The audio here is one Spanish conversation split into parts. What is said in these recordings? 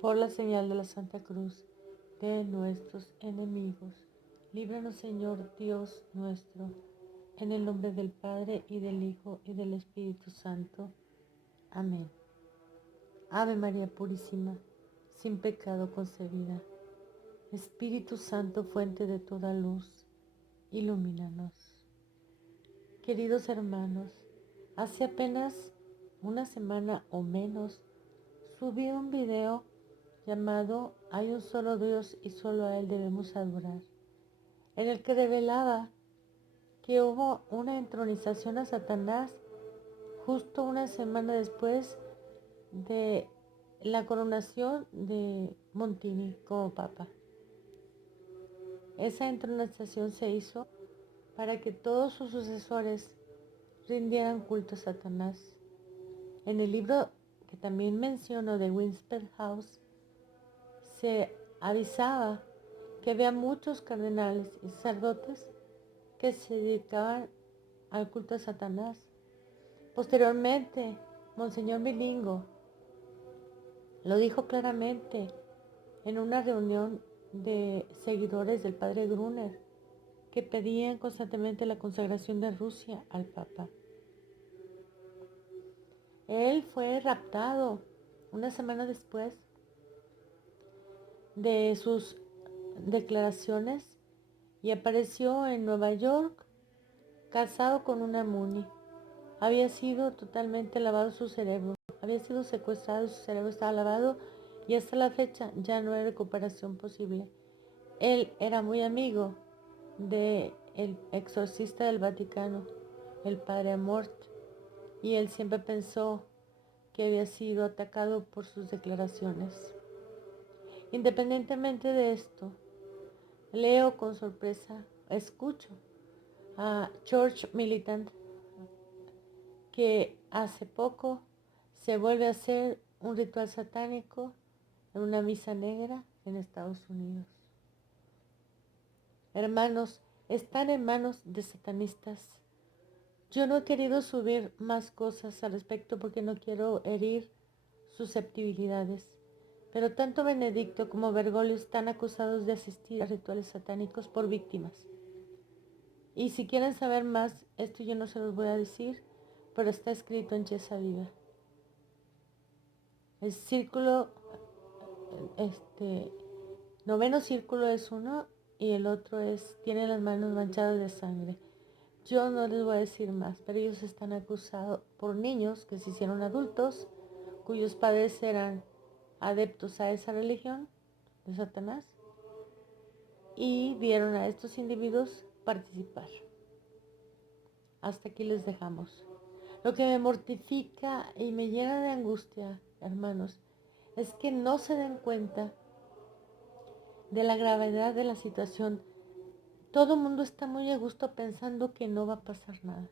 Por la señal de la Santa Cruz de nuestros enemigos, líbranos, Señor Dios nuestro, en el nombre del Padre, y del Hijo, y del Espíritu Santo. Amén. Ave María Purísima, sin pecado concebida. Espíritu Santo, fuente de toda luz, ilumínanos. Queridos hermanos, hace apenas una semana o menos subí un video llamado Hay un solo Dios y solo a Él debemos adorar, en el que revelaba que hubo una entronización a Satanás justo una semana después de la coronación de Montini como papa. Esa entronización se hizo para que todos sus sucesores rindieran culto a Satanás. En el libro que también menciono de Westminster House, se avisaba que había muchos cardenales y sacerdotes que se dedicaban al culto a Satanás. Posteriormente, Monseñor Bilingo lo dijo claramente en una reunión de seguidores del padre Gruner, que pedían constantemente la consagración de Rusia al Papa. Él fue raptado una semana después de sus declaraciones y apareció en Nueva York casado con una Muni. Había sido totalmente lavado su cerebro, había sido secuestrado, su cerebro estaba lavado y hasta la fecha ya no hay recuperación posible. Él era muy amigo del exorcista del Vaticano, el padre Amort, y él siempre pensó que había sido atacado por sus declaraciones. Independientemente de esto, leo con sorpresa, escucho a Church Militant que hace poco se vuelve a hacer un ritual satánico en una misa negra en Estados Unidos. Hermanos, están en manos de satanistas. Yo no he querido subir más cosas al respecto porque no quiero herir susceptibilidades, pero tanto Benedicto como Bergoglio están acusados de asistir a rituales satánicos por víctimas. Y si quieren saber más, esto yo no se los voy a decir, pero está escrito en Chiesa Viva. El círculo, noveno círculo es uno y el otro tiene las manos manchadas de sangre. Yo no les voy a decir más, pero ellos están acusados por niños que se hicieron adultos, cuyos padres eran adeptos a esa religión de Satanás y vieron a estos individuos participar. Hasta aquí les dejamos. Lo que me mortifica y me llena de angustia, hermanos, es que no se den cuenta de la gravedad de la situación. Todo el mundo está muy a gusto pensando que no va a pasar nada.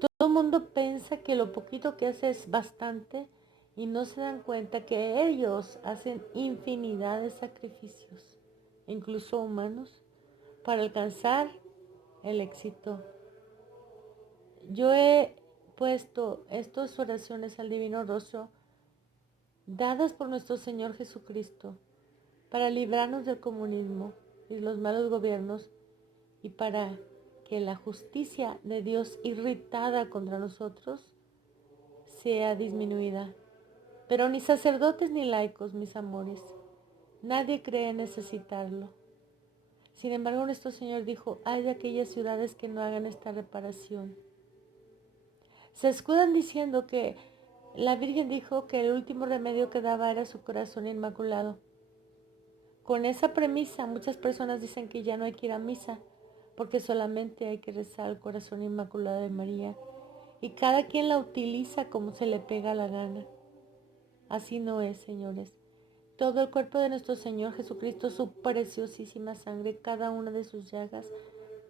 Todo el mundo piensa que lo poquito que hace es bastante y no se dan cuenta que ellos hacen infinidad de sacrificios, incluso humanos, para alcanzar el éxito. Yo he puesto estas oraciones al Divino Rostro dadas por nuestro Señor Jesucristo para librarnos del comunismo y los malos gobiernos y para que la justicia de Dios irritada contra nosotros sea disminuida. Pero ni sacerdotes ni laicos, mis amores, nadie cree necesitarlo. Sin embargo, nuestro Señor dijo, hay de aquellas ciudades que no hagan esta reparación. Se escudan diciendo que la Virgen dijo que el último remedio que daba era su corazón inmaculado. Con esa premisa, muchas personas dicen que ya no hay que ir a misa, porque solamente hay que rezar al corazón inmaculado de María. Y cada quien la utiliza como se le pega la gana. Así no es, señores. Todo el cuerpo de nuestro Señor Jesucristo, su preciosísima sangre, cada una de sus llagas,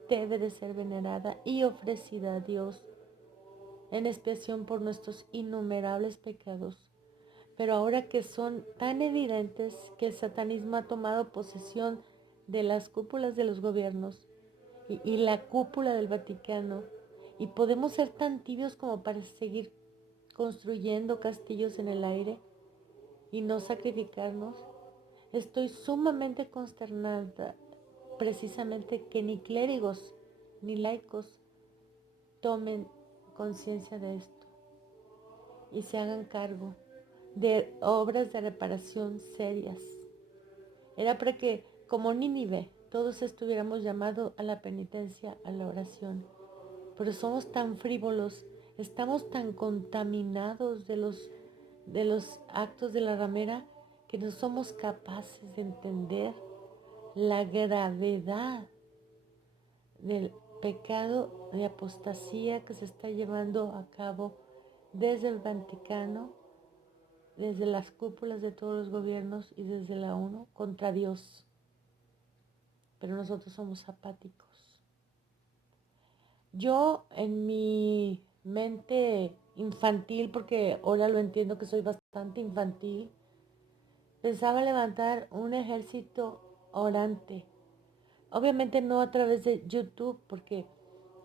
debe de ser venerada y ofrecida a Dios en expiación por nuestros innumerables pecados. Pero ahora que son tan evidentes que el satanismo ha tomado posesión de las cúpulas de los gobiernos y la cúpula del Vaticano, y podemos ser tan tibios como para seguir construyendo castillos en el aire y no sacrificarnos, estoy sumamente consternada precisamente que ni clérigos ni laicos tomen conciencia de esto y se hagan cargo de obras de reparación serias. Era para que, como Nínive, todos estuviéramos llamados a la penitencia, a la oración. Pero somos tan frívolos, estamos tan contaminados de los actos de la ramera que no somos capaces de entender la gravedad del pecado de apostasía que se está llevando a cabo desde el Vaticano, desde las cúpulas de todos los gobiernos y desde la ONU contra Dios. Pero nosotros somos apáticos. Yo en mi mente infantil, porque ahora lo entiendo que soy bastante infantil, pensaba levantar un ejército orante. Obviamente no a través de YouTube, porque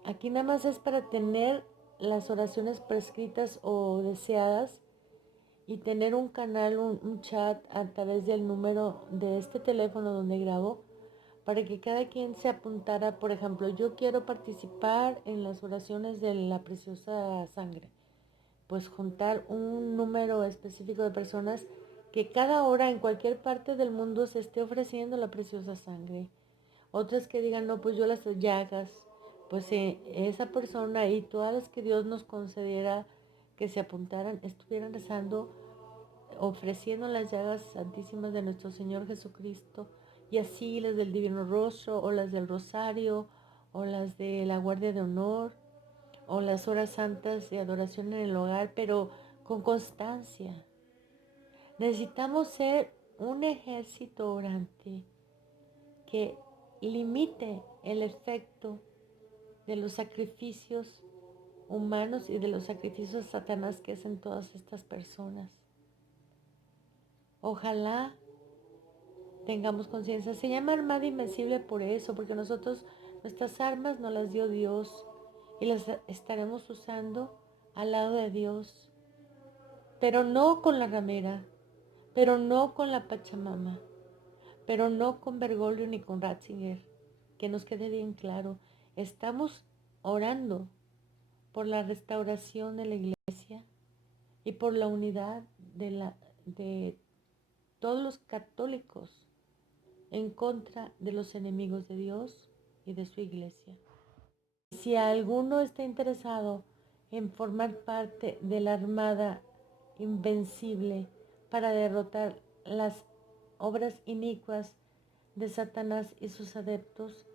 aquí nada más es para tener las oraciones prescritas o deseadas y tener un canal, un chat a través del número de este teléfono donde grabo, para que cada quien se apuntara. Por ejemplo, yo quiero participar en las oraciones de la preciosa sangre. Pues juntar un número específico de personas que cada hora en cualquier parte del mundo se esté ofreciendo la preciosa sangre. Otras que digan, no, pues yo las llagas. Pues esa persona y todas las que Dios nos concediera que se apuntaran, estuvieran rezando, ofreciendo las llagas santísimas de nuestro Señor Jesucristo, y así las del Divino Rostro, o las del Rosario, o las de la Guardia de Honor, o las horas santas de adoración en el hogar, pero con constancia. Necesitamos ser un ejército orante que limite el efecto de los sacrificios humanos y de los sacrificios de Satanás que hacen todas estas personas. Ojalá tengamos conciencia. Se llama armada invencible por eso, porque nosotros, nuestras armas nos las dio Dios y las estaremos usando al lado de Dios, pero no con la ramera, pero no con la Pachamama, pero no con Bergoglio ni con Ratzinger. Que nos quede bien claro, estamos orando por la restauración de la iglesia y por la unidad de todos los católicos en contra de los enemigos de Dios y de su iglesia. Si alguno está interesado en formar parte de la armada invencible para derrotar las obras inicuas de Satanás y sus adeptos,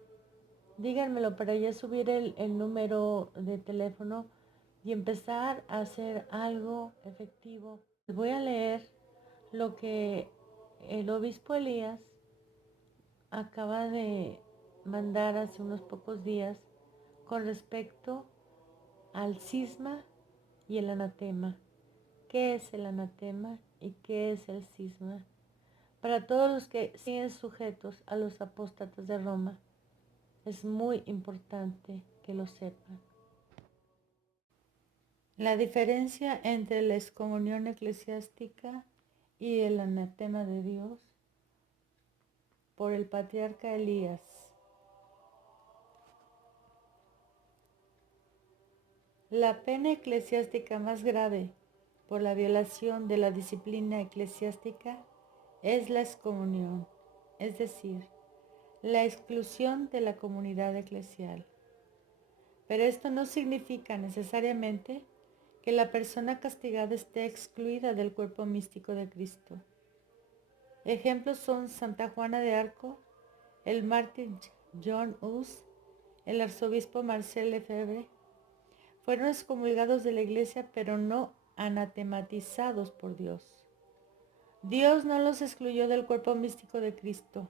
díganmelo para ya subir el número de teléfono y empezar a hacer algo efectivo. Les voy a leer lo que el obispo Elías acaba de mandar hace unos pocos días con respecto al cisma y el anatema. ¿Qué es el anatema y qué es el cisma? Para todos los que siguen sujetos a los apóstatas de Roma, es muy importante que lo sepan. La diferencia entre la excomunión eclesiástica y el anatema de Dios por el patriarca Elías. La pena eclesiástica más grave por la violación de la disciplina eclesiástica es la excomunión, es decir, la exclusión de la comunidad eclesial. Pero esto no significa necesariamente que la persona castigada esté excluida del cuerpo místico de Cristo. Ejemplos son Santa Juana de Arco, el mártir John Hus, el arzobispo Marcel Lefebvre. Fueron excomulgados de la iglesia, pero no anatematizados por Dios. Dios no los excluyó del cuerpo místico de Cristo.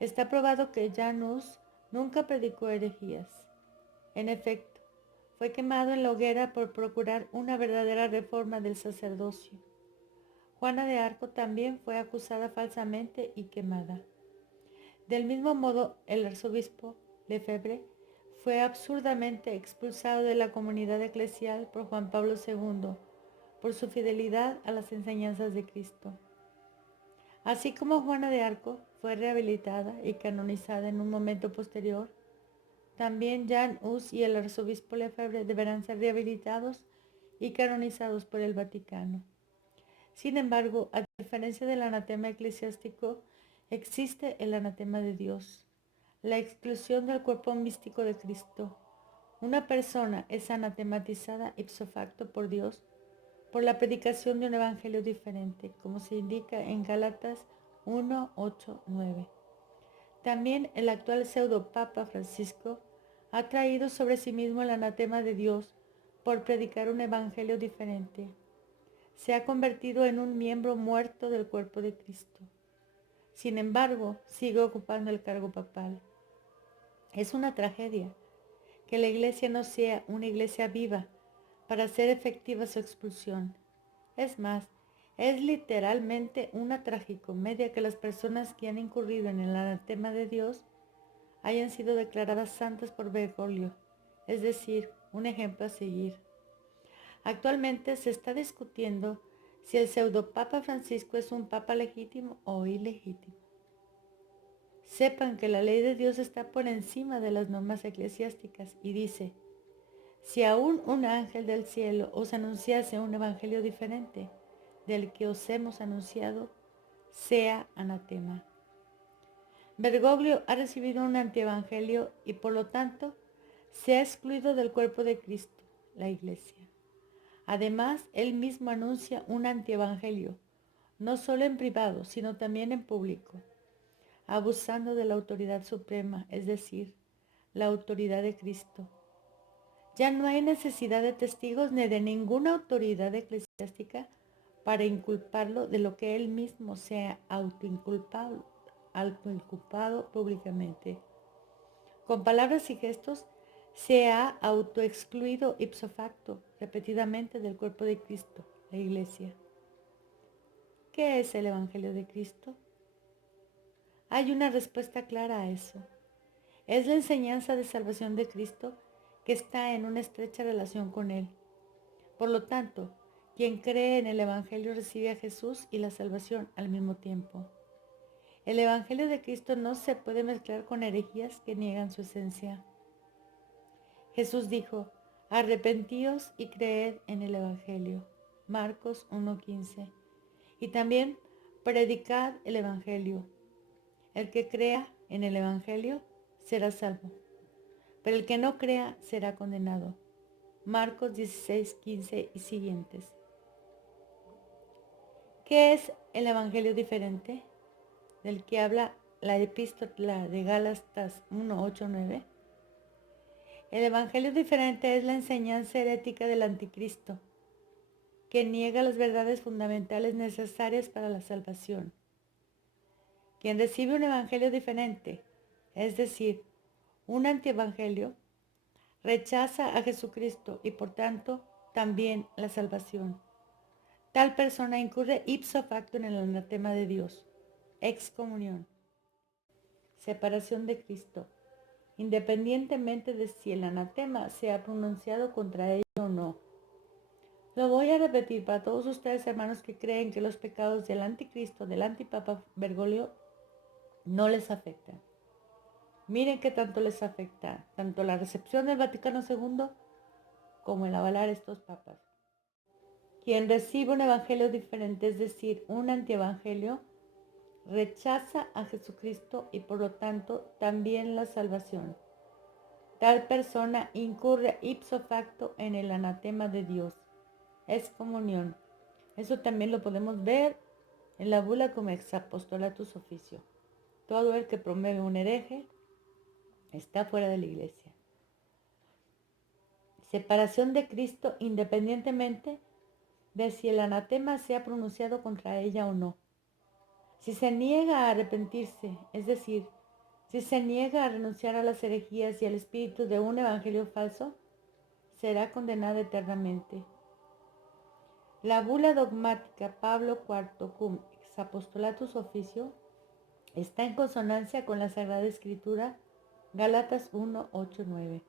Está probado que Jan Hus nunca predicó herejías. En efecto, fue quemado en la hoguera por procurar una verdadera reforma del sacerdocio. Juana de Arco también fue acusada falsamente y quemada. Del mismo modo, el arzobispo Lefebvre fue absurdamente expulsado de la comunidad eclesial por Juan Pablo II por su fidelidad a las enseñanzas de Cristo. Así como Juana de Arco fue rehabilitada y canonizada en un momento posterior, también Jan Hus y el arzobispo Lefebvre deberán ser rehabilitados y canonizados por el Vaticano. Sin embargo, a diferencia del anatema eclesiástico, existe el anatema de Dios, la exclusión del cuerpo místico de Cristo. Una persona es anatematizada ipso facto por Dios por la predicación de un evangelio diferente, como se indica en Gálatas 1, 8, 9. También el actual pseudo-papa Francisco ha traído sobre sí mismo el anatema de Dios por predicar un evangelio diferente. Se ha convertido en un miembro muerto del cuerpo de Cristo. Sin embargo, sigue ocupando el cargo papal. Es una tragedia que la iglesia no sea una iglesia viva para hacer efectiva su expulsión. Es más, es literalmente una tragicomedia que las personas que han incurrido en el anatema de Dios hayan sido declaradas santas por Bergoglio, es decir, un ejemplo a seguir. Actualmente se está discutiendo si el pseudopapa Francisco es un papa legítimo o ilegítimo. Sepan que la ley de Dios está por encima de las normas eclesiásticas y dice: si aún un ángel del cielo os anunciase un evangelio diferente del que os hemos anunciado, sea anatema. Bergoglio ha recibido un antievangelio y por lo tanto se ha excluido del cuerpo de Cristo, la Iglesia. Además, él mismo anuncia un antievangelio, no solo en privado, sino también en público, abusando de la autoridad suprema, es decir, la autoridad de Cristo. Ya no hay necesidad de testigos ni de ninguna autoridad eclesiástica para inculparlo de lo que él mismo se ha autoinculpado públicamente. Con palabras y gestos se ha autoexcluido ipso facto repetidamente del cuerpo de Cristo, la Iglesia. ¿Qué es el Evangelio de Cristo? Hay una respuesta clara a eso. Es la enseñanza de salvación de Cristo que está en una estrecha relación con Él. Por lo tanto, quien cree en el Evangelio recibe a Jesús y la salvación al mismo tiempo. El Evangelio de Cristo no se puede mezclar con herejías que niegan su esencia. Jesús dijo: arrepentíos y creed en el Evangelio. Marcos 1:15. Y también predicad el Evangelio. El que crea en el Evangelio será salvo, pero el que no crea será condenado. Marcos 16:15 y siguientes. ¿Qué es el Evangelio diferente del que habla la epístola de Gálatas 1, 8, 9? El Evangelio diferente es la enseñanza herética del anticristo, que niega las verdades fundamentales necesarias para la salvación. Quien recibe un evangelio diferente, es decir, un antievangelio, rechaza a Jesucristo y por tanto también la salvación. Tal persona incurre ipso facto en el anatema de Dios, excomunión, separación de Cristo, independientemente de si el anatema se ha pronunciado contra ella o no. Lo voy a repetir para todos ustedes, hermanos, que creen que los pecados del anticristo, del antipapa Bergoglio, no les afectan. Miren qué tanto les afecta, tanto la recepción del Vaticano II como el avalar a estos papas. Quien recibe un evangelio diferente, es decir, un antievangelio, rechaza a Jesucristo y por lo tanto también la salvación. Tal persona incurre ipso facto en el anatema de Dios. Excomunión. Eso también lo podemos ver en la bula como ex apostolatus officio. Todo el que promueve un hereje está fuera de la iglesia. Separación de Cristo independientemente de si el anatema se ha pronunciado contra ella o no. Si se niega a arrepentirse, es decir, si se niega a renunciar a las herejías y al espíritu de un evangelio falso, será condenada eternamente. La bula dogmática Pablo IV cum ex apostolatus officio está en consonancia con la Sagrada Escritura Gálatas 1, 8, 9.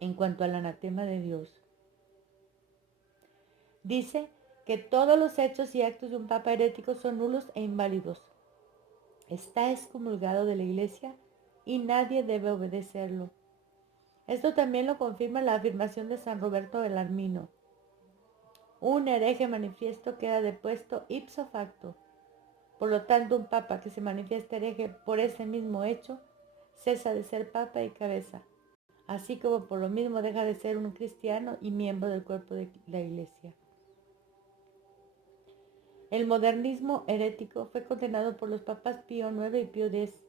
En cuanto al anatema de Dios, dice que todos los hechos y actos de un papa herético son nulos e inválidos. Está excomulgado de la Iglesia y nadie debe obedecerlo. Esto también lo confirma la afirmación de San Roberto Belarmino. Un hereje manifiesto queda depuesto ipso facto. Por lo tanto, un papa que se manifiesta hereje por ese mismo hecho cesa de ser papa y cabeza, así como por lo mismo deja de ser un cristiano y miembro del cuerpo de la Iglesia. El modernismo herético fue condenado por los papas Pío IX y Pío X.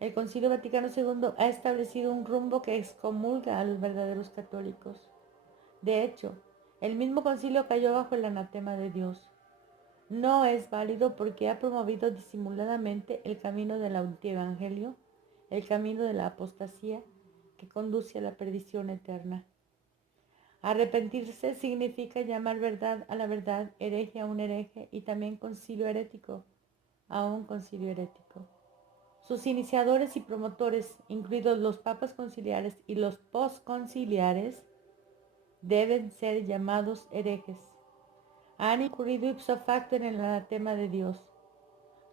El Concilio Vaticano II ha establecido un rumbo que excomulga a los verdaderos católicos. De hecho, el mismo concilio cayó bajo el anatema de Dios. No es válido porque ha promovido disimuladamente el camino del antievangelio, el camino de la apostasía que conduce a la perdición eterna. Arrepentirse significa llamar verdad a la verdad, hereje a un hereje y también concilio herético a un concilio herético. Sus iniciadores y promotores, incluidos los papas conciliares y los posconciliares, deben ser llamados herejes. Han incurrido ipso facto en el anatema de Dios.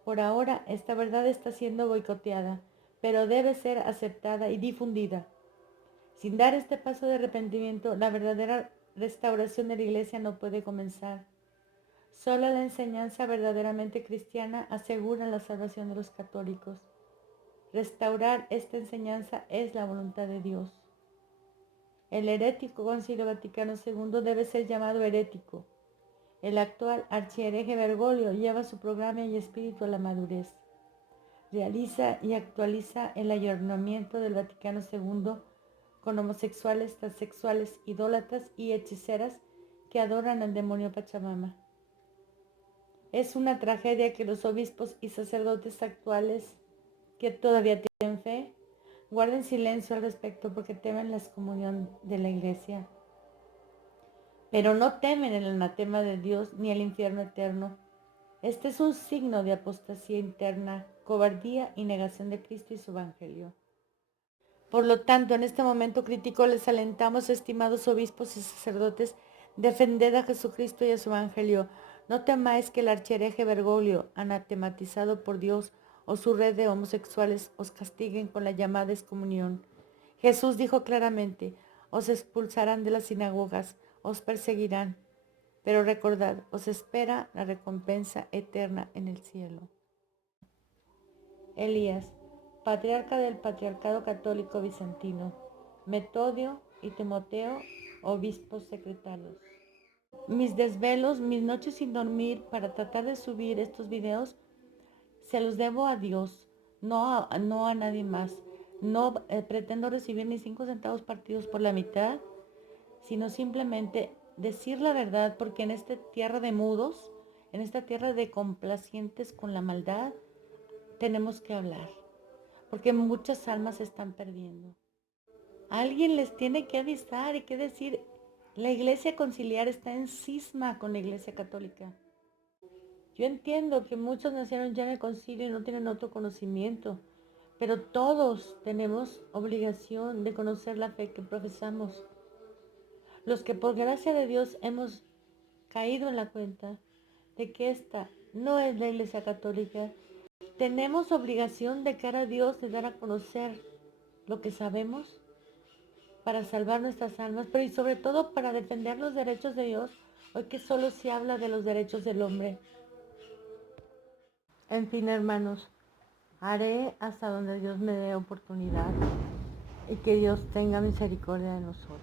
Por ahora, esta verdad está siendo boicoteada, pero debe ser aceptada y difundida. Sin dar este paso de arrepentimiento, la verdadera restauración de la Iglesia no puede comenzar. Solo la enseñanza verdaderamente cristiana asegura la salvación de los católicos. Restaurar esta enseñanza es la voluntad de Dios. El herético Concilio Vaticano II debe ser llamado herético. El actual archihereje Bergoglio lleva su programa y espíritu a la madurez. Realiza y actualiza el ayornamiento del Vaticano II con homosexuales, transexuales, idólatras y hechiceras que adoran al demonio Pachamama. Es una tragedia que los obispos y sacerdotes actuales que todavía tienen fe guarden silencio al respecto porque temen la excomunión de la Iglesia. Pero no temen el anatema de Dios ni el infierno eterno. Este es un signo de apostasía interna, cobardía y negación de Cristo y su Evangelio. Por lo tanto, en este momento crítico les alentamos, estimados obispos y sacerdotes, defended a Jesucristo y a su Evangelio. No temáis que el archihereje Bergoglio, anatematizado por Dios, o su red de homosexuales os castiguen con la llamada excomunión. Jesús dijo claramente, os expulsarán de las sinagogas, os perseguirán, pero recordad, os espera la recompensa eterna en el cielo. Elías, patriarca del Patriarcado Católico Bizantino, Metodio y Timoteo, obispos secretarios. Mis desvelos, mis noches sin dormir para tratar de subir estos videos, se los debo a Dios, no a nadie más. No pretendo recibir ni 5 centavos partidos por la mitad, sino simplemente decir la verdad, porque en esta tierra de mudos, en esta tierra de complacientes con la maldad, tenemos que hablar, porque muchas almas se están perdiendo. Alguien les tiene que avisar y que decir, la iglesia conciliar está en cisma con la iglesia católica. Yo entiendo que muchos nacieron ya en el concilio y no tienen otro conocimiento, pero todos tenemos obligación de conocer la fe que profesamos. Los que por gracia de Dios hemos caído en la cuenta de que esta no es la iglesia católica, tenemos obligación de cara a Dios de dar a conocer lo que sabemos para salvar nuestras almas, pero y sobre todo para defender los derechos de Dios, hoy que solo se habla de los derechos del hombre. En fin, hermanos, haré hasta donde Dios me dé oportunidad y que Dios tenga misericordia de nosotros.